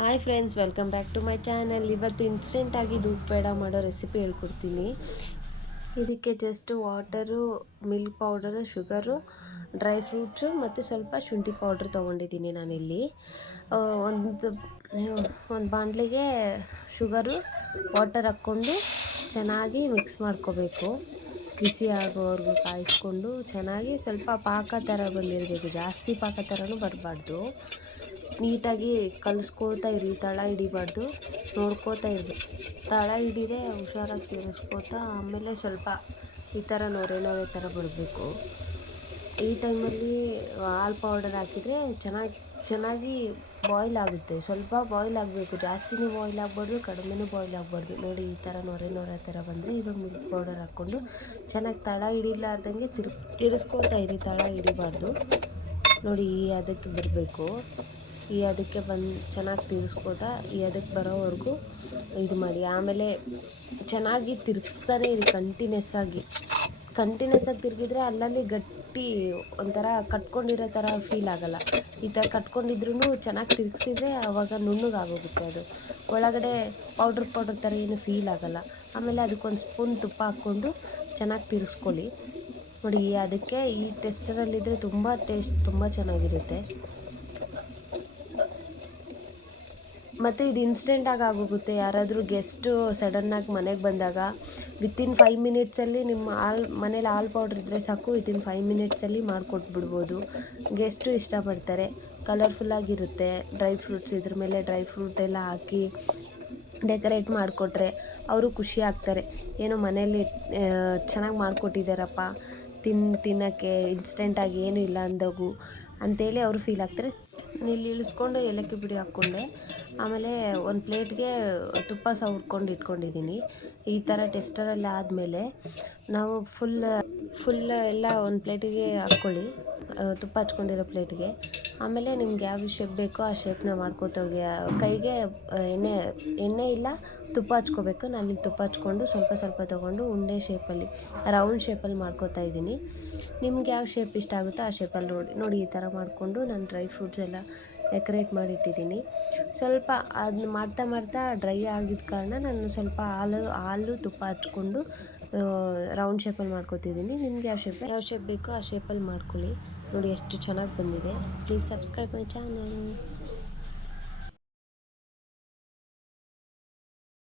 Hi friends, welcome back to my channel. ಇವತ್ತು ಇನ್ಸ್ಟೆಂಟಾಗಿ ದೂದ್ ಪೇಡ ಮಾಡೋ ರೆಸಿಪಿ ಹೇಳ್ಕೊಡ್ತೀನಿ. ಇದಕ್ಕೆ just water, milk powder, sugar, dry fruits ಮತ್ತು ಸ್ವಲ್ಪ ಶುಂಠಿ ಪೌಡ್ರ್ ತೊಗೊಂಡಿದ್ದೀನಿ ನಾನಿಲ್ಲಿ. ಒಂದು ಬಾಣಲೆಗೆ ಶುಗರು, ವಾಟರ್ ಹಾಕ್ಕೊಂಡು ಚೆನ್ನಾಗಿ ಮಿಕ್ಸ್ ಮಾಡ್ಕೋಬೇಕು. ಬಿಸಿ ಆಗೋವರೆಗೂ ಕಾಯಿಸ್ಕೊಂಡು ಚೆನ್ನಾಗಿ ಸ್ವಲ್ಪ ಪಾಕ ಥರ ಬಂದಿರಬೇಕು, ಜಾಸ್ತಿ ಪಾಕ ಥರನೂ ಬರಬಾರ್ದು. ನೀಟಾಗಿ ಕಲಿಸ್ಕೋತಾ ಇರಿ, ತಳ ಹಿಡಿಬಾರ್ದು, ನೋಡ್ಕೋತಾ ಇರಬೇಕು. ತಳ ಹಿಡಿದೇ ಹುಷಾರಾಗಿ ತಿರ್ಸ್ಕೋತಾ ಆಮೇಲೆ ಸ್ವಲ್ಪ ಈ ಥರ ನೊರೆ ಥರ ಬರಬೇಕು. ಈ ಟೈಮಲ್ಲಿ ಹಾಲು ಪೌಡರ್ ಹಾಕಿದರೆ ಚೆನ್ನಾಗಿ ಬಾಯ್ಲ್ ಆಗುತ್ತೆ. ಸ್ವಲ್ಪ ಬಾಯ್ಲ್ ಆಗಬೇಕು, ಜಾಸ್ತಿನೂ ಬಾಯ್ಲ್ ಆಗಬಾರ್ದು, ಕಡಿಮೆನೂ ಬಾಯ್ಲ್ ಆಗಬಾರ್ದು. ನೋಡಿ, ಈ ಥರ ನೊರೆ ಥರ ಬಂದರೆ ಇವಾಗ ಮಿಲ್ಕ್ ಪೌಡರ್ ಹಾಕ್ಕೊಂಡು ಚೆನ್ನಾಗಿ ತಳ ಹಿಡಿಲಾರ್ದಂಗೆ ತಿರ್ಸ್ಕೋತಾ ಇರಿ, ತಳ ಹಿಡಿಬಾರ್ದು. ನೋಡಿ, ಈ ಅದಕ್ಕೆ ಬರಬೇಕು. ಈ ಅದಕ್ಕೆ ಚೆನ್ನಾಗಿ ತಿರ್ಸ್ಕೋತಾ ಈ ಅದಕ್ಕೆ ಬರೋವರೆಗೂ ಇದು ಮಾಡಿ. ಆಮೇಲೆ ಚೆನ್ನಾಗಿ ತಿರುಗಿಸ್ತಾನೆ ಇರಿ, ಕಂಟಿನ್ಯೂಸ್ ಆಗಿ ತಿರುಗಿದ್ರೆ ಅಲ್ಲಲ್ಲಿ ಗಟ್ಟಿ ಒಂಥರ ಕಟ್ಕೊಂಡಿರೋ ಥರ ಫೀಲ್ ಆಗೋಲ್ಲ. ಈ ಥರ ಕಟ್ಕೊಂಡಿದ್ರೂ ಚೆನ್ನಾಗಿ ತಿರುಗಿಸಿದ್ರೆ ಆವಾಗ ನುಣ್ಣಗಾಗೋಗುತ್ತೆ. ಅದು ಒಳಗಡೆ ಪೌಡ್ರ್ ಥರ ಏನು ಫೀಲ್ ಆಗೋಲ್ಲ. ಆಮೇಲೆ ಅದಕ್ಕೊಂದು ಸ್ಪೂನ್ ತುಪ್ಪ ಹಾಕ್ಕೊಂಡು ಚೆನ್ನಾಗಿ ತಿರುಗಿಸ್ಕೊಳ್ಳಿ. ನೋಡಿ, ಅದಕ್ಕೆ ಈ ಟೆಸ್ಟರಲ್ಲಿದ್ದರೆ ತುಂಬ ಚೆನ್ನಾಗಿರುತ್ತೆ. ಮತ್ತು ಇದು ಇನ್ಸ್ಟೆಂಟಾಗಿ ಆಗೋಗುತ್ತೆ. ಯಾರಾದರೂ ಗೆಸ್ಟು ಸಡನ್ನಾಗಿ ಮನೆಗೆ ಬಂದಾಗ ವಿತಿನ್ 5 ಮಿನಿಟ್ಸಲ್ಲಿ ನಿಮ್ಮ ಮನೇಲಿ ಹಾಲು ಪೌಡ್ರ್ ಇದ್ದರೆ ಸಾಕು, ವಿತಿನ್ 5 ಮಿನಿಟ್ಸಲ್ಲಿ ಮಾಡಿಕೊಟ್ಬಿಡ್ಬೋದು. ಗೆಸ್ಟು ಇಷ್ಟಪಡ್ತಾರೆ. ಕಲರ್ಫುಲ್ಲಾಗಿರುತ್ತೆ. ಡ್ರೈ ಫ್ರೂಟ್ಸ್ ಇದ್ರ ಮೇಲೆ ಡ್ರೈ ಫ್ರೂಟ್ ಎಲ್ಲ ಹಾಕಿ ಡೆಕೋರೇಟ್ ಮಾಡಿಕೊಟ್ರೆ ಅವರು ಖುಷಿ ಆಗ್ತಾರೆ. ಏನೋ ಮನೇಲಿ ಚೆನ್ನಾಗಿ ಮಾಡಿಕೊಟ್ಟಿದ್ದಾರಪ್ಪ, ತಿನ್ನೋಕ್ಕೆ ಇನ್ಸ್ಟೆಂಟಾಗಿ ಏನೂ ಇಲ್ಲ ಅಂದಾಗು ಅಂಥೇಳಿ ಅವರು ಫೀಲ್ ಆಗ್ತಾರೆ. ಇಲ್ಲಿ ಇಳಿಸ್ಕೊಂಡು ಏಲಕ್ಕಿ ಪುಡಿ ಹಾಕ್ಕೊಂಡೆ. ಆಮೇಲೆ ಒಂದು ಪ್ಲೇಟ್ಗೆ ತುಪ್ಪ ಸವರ್ಕೊಂಡು ಇಟ್ಕೊಂಡಿದ್ದೀನಿ. ಈ ಥರ ಟೆಸ್ಟರಲ್ಲಿ ಆದಮೇಲೆ ನಾವು ಫುಲ್ ಎಲ್ಲ ಒಂದು ಪ್ಲೇಟಿಗೆ ಹಾಕ್ಕೊಳ್ಳಿ, ತುಪ್ಪ ಹಚ್ಕೊಂಡಿರೋ ಪ್ಲೇಟ್ಗೆ. ಆಮೇಲೆ ನಿಮ್ಗೆ ಯಾವ ಶೇಪ್ ಬೇಕೋ ಆ ಶೇಪ್ನ ಮಾಡ್ಕೋತೋಗಿ. ಕೈಗೆ ಎಣ್ಣೆ ಇಲ್ಲ ತುಪ್ಪ ಹಚ್ಕೋಬೇಕು. ನಾನಿಲ್ಲಿ ತುಪ್ಪ ಹಚ್ಕೊಂಡು ಸ್ವಲ್ಪ ತೊಗೊಂಡು ಉಂಡೆ ಶೇಪಲ್ಲಿ, ರೌಂಡ್ ಶೇಪಲ್ಲಿ ಮಾಡ್ಕೋತಾ ಇದ್ದೀನಿ. ನಿಮ್ಗೆ ಯಾವ ಶೇಪ್ ಇಷ್ಟ ಆಗುತ್ತೋ ಆ ಶೇಪಲ್ಲಿ ನೋಡಿ ಈ ಥರ ಮಾಡಿಕೊಂಡು ನಾನು ಡ್ರೈ ಫ್ರೂಟ್ಸ್ ಎಲ್ಲ ಡೆಕೋರೇಟ್ ಮಾಡಿಟ್ಟಿದ್ದೀನಿ. ಸ್ವಲ್ಪ ಅದನ್ನ ಮಾಡ್ತಾ ಡ್ರೈ ಆಗಿದ್ದ ಕಾರಣ ನಾನು ಸ್ವಲ್ಪ ಹಾಲು ತುಪ್ಪ ಹಚ್ಕೊಂಡು ರೌಂಡ್ ಶೇಪಲ್ಲಿ ಮಾಡ್ಕೊತಿದ್ದೀನಿ. ನಿಮ್ಗೆ ಯಾವ ಶೇಪ್ ಬೇಕೋ ಆ ಶೇಪಲ್ಲಿ ಮಾಡ್ಕೊಳ್ಳಿ. ನೋಡಿ ಎಷ್ಟು ಚೆನ್ನಾಗಿ ಬಂದಿದೆ. Please subscribe my channel.